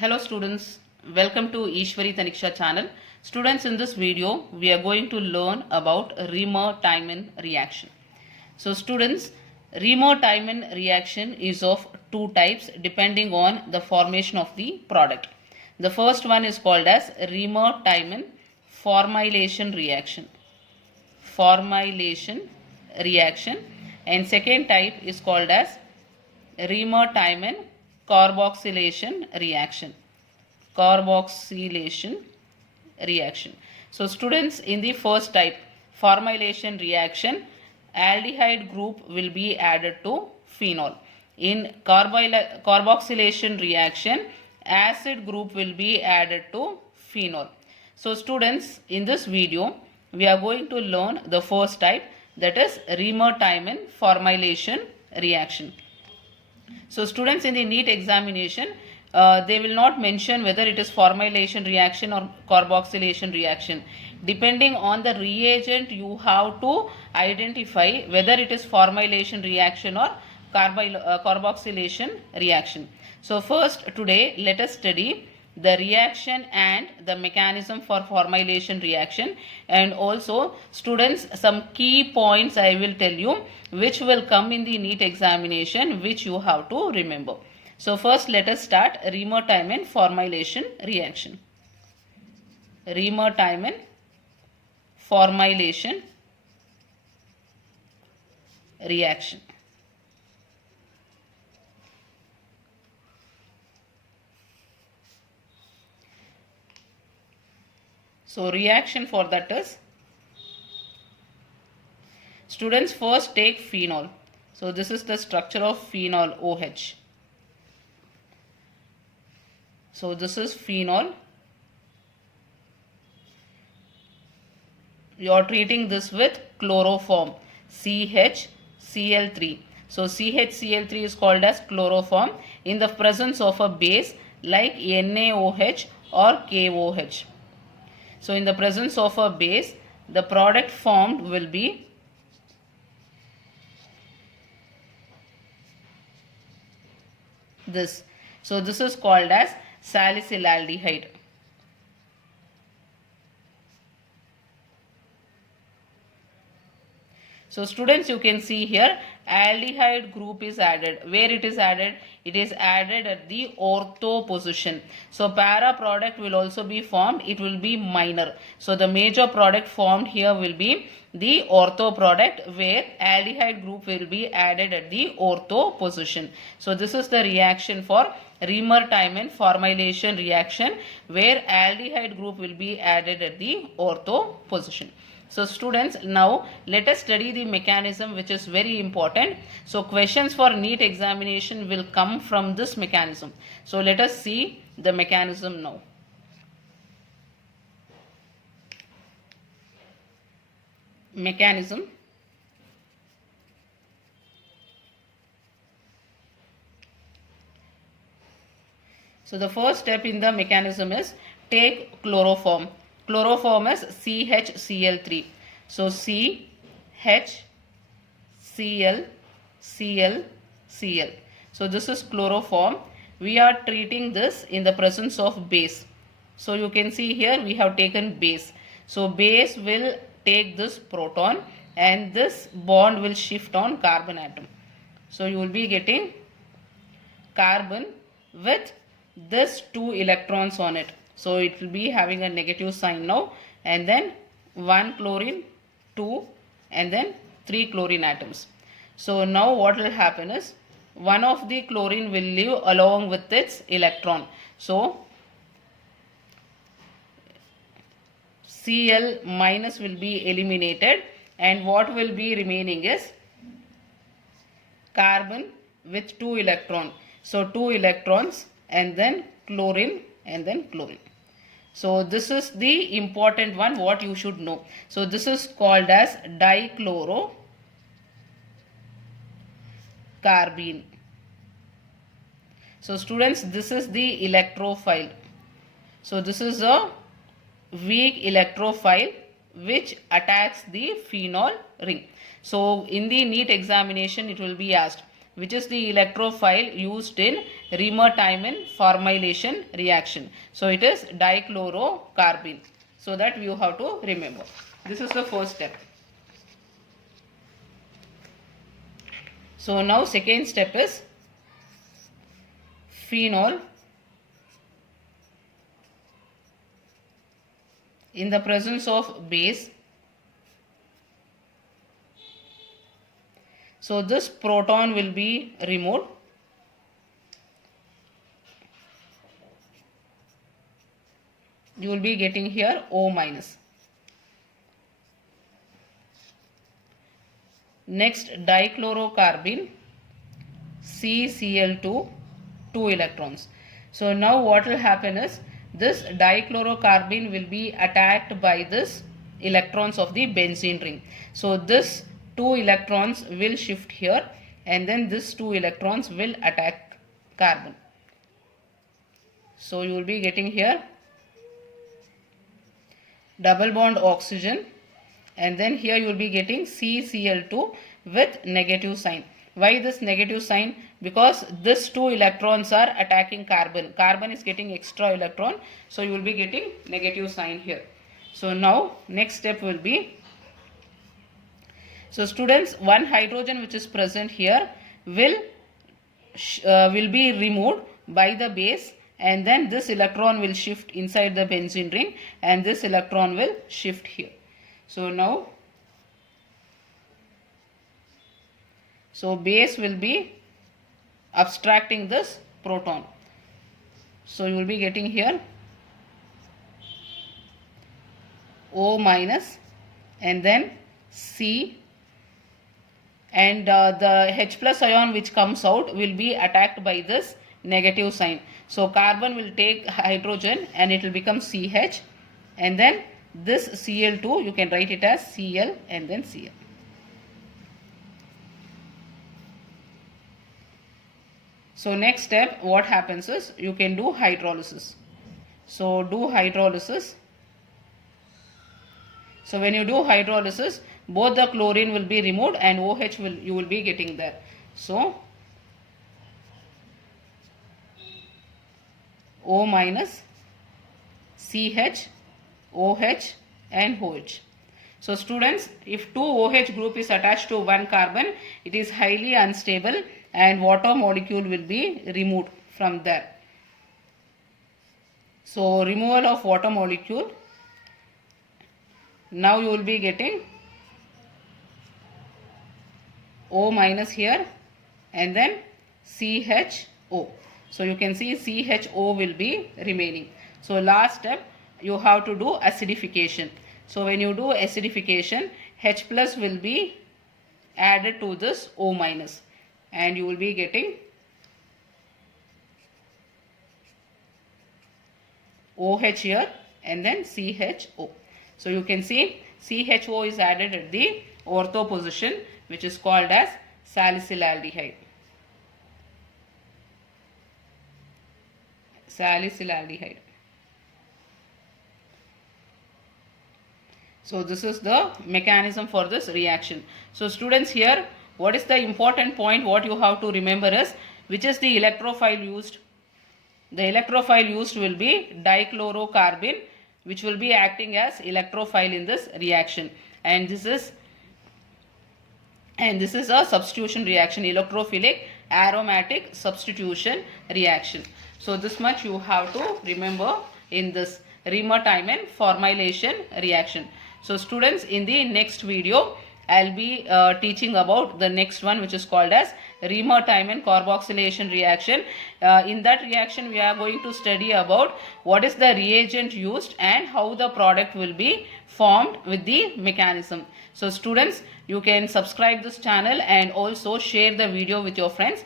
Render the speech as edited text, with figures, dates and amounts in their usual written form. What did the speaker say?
Hello students, welcome to Eshwari Thaniksha channel. Students, in this video we are going to learn about Reimer-Tiemann reaction. So students, Reimer-Tiemann reaction is of two types depending on the formation of the product. The first one is called as Reimer-Tiemann formylation reaction. And second type is called as Reimer-Tiemann carboxylation reaction. So students, in the first type, formylation reaction, aldehyde group will be added to phenol. In carboxylation reaction, acid group will be added to phenol. So students, in this video we are going to learn the first type, that is Reimer-Tiemann formylation reaction. So students, in the NEET examination, they will not mention whether it is formylation reaction or carboxylation reaction. Depending on the reagent, you have to identify whether it is formylation reaction or carboxylation reaction. So first, today let us study the reaction and the mechanism for formylation reaction, and also students, some key points I will tell you which will come in the NEET examination, which you have to remember. So first let us start Reimer-Tiemann formylation reaction. Reimer-Tiemann formylation reaction. So reaction for that is, students, first take phenol. So this is the structure of phenol OH. So this is phenol. You are treating this with chloroform CHCl3. So CHCl3 is called as chloroform in the presence of a base like NaOH or KOH. So in the presence of a base, the product formed will be this. So this is called as salicylaldehyde. So students, you can see here aldehyde group is added. Where it is added? It is added at the ortho position. So para product will also be formed. It will be minor. So the major product formed here will be the ortho product, where aldehyde group will be added at the ortho position. So this is the reaction for Reimer-Tiemann formylation reaction, where aldehyde group will be added at the ortho position. So students, now let us study the mechanism, which is very important. So questions for NEET examination will come from this mechanism. So let us see the mechanism now. Mechanism. So the first step in the mechanism is take chloroform. Chloroform is CHCl3. So CHCl. So this is chloroform. We are treating this in the presence of base. So you can see here we have taken base. So base will take this proton and this bond will shift on carbon atom. So you will be getting carbon with this 2 electrons on it. So it will be having a negative sign now, and then 1 chlorine, 2, and then 3 chlorine atoms. So now what will happen is, one of the chlorine will leave along with its electron. So Cl minus will be eliminated, and what will be remaining is carbon with 2 electrons. So 2 electrons and then chlorine and then chlorine. So this is the important one, what you should know. So this is called as dichlorocarbene. So students, this is the electrophile. So this is a weak electrophile which attacks the phenol ring. So in the NEET examination it will be asked, which is the electrophile used in Reimer formylation reaction. So it is dichlorocarbene. So that you have to remember. This is the first step. So now second step is phenol in the presence of base. So this proton will be removed. You will be getting here O minus. Next, dichlorocarbene, CCl2, 2 electrons. So now what will happen is this dichlorocarbene will be attacked by this electrons of the benzene ring. So this 2 electrons will shift here and then this 2 electrons will attack carbon. So you will be getting here double bond oxygen, and then here you will be getting CCl2 with negative sign. Why this negative sign? Because this 2 electrons are attacking carbon. Carbon is getting extra electron, so you will be getting negative sign here. So now next step will be, so students, one hydrogen which is present here will be removed by the base, and then this electron will shift inside the benzene ring and this electron will shift here. So now, so base will be abstracting this proton. So you will be getting here O minus and then C, and the H plus ion which comes out will be attacked by this negative sign. So carbon will take hydrogen and it will become CH, and then this Cl2 you can write it as Cl and then Cl. So next step what happens is you can do hydrolysis. So do hydrolysis. So when you do hydrolysis, both the chlorine will be removed and OH you will be getting there. So O minus, CH, OH and OH. So students, if 2 OH group is attached to one carbon, it is highly unstable and water molecule will be removed from there. So removal of water molecule. Now you will be getting O minus here and then CHO. So you can see CHO will be remaining. So last step you have to do acidification. So when you do acidification, H plus will be added to this O minus and you will be getting OH here and then CHO. So you can see CHO is added at the ortho position, which is called as salicylaldehyde. Salicylaldehyde. So this is the mechanism for this reaction. So students, here what is the important point what you have to remember is which is the electrophile used. The electrophile used will be dichlorocarbene, which will be acting as electrophile in this reaction, and this is a substitution reaction, electrophilic aromatic substitution reaction. So this much you have to remember in this Reimer formylation reaction. So students, in the next video I'll be teaching about the next one, which is called as Reimer carboxylation reaction. In that reaction we are going to study about what is the reagent used and how the product will be formed with the mechanism. So students, you can subscribe this channel and also share the video with your friends.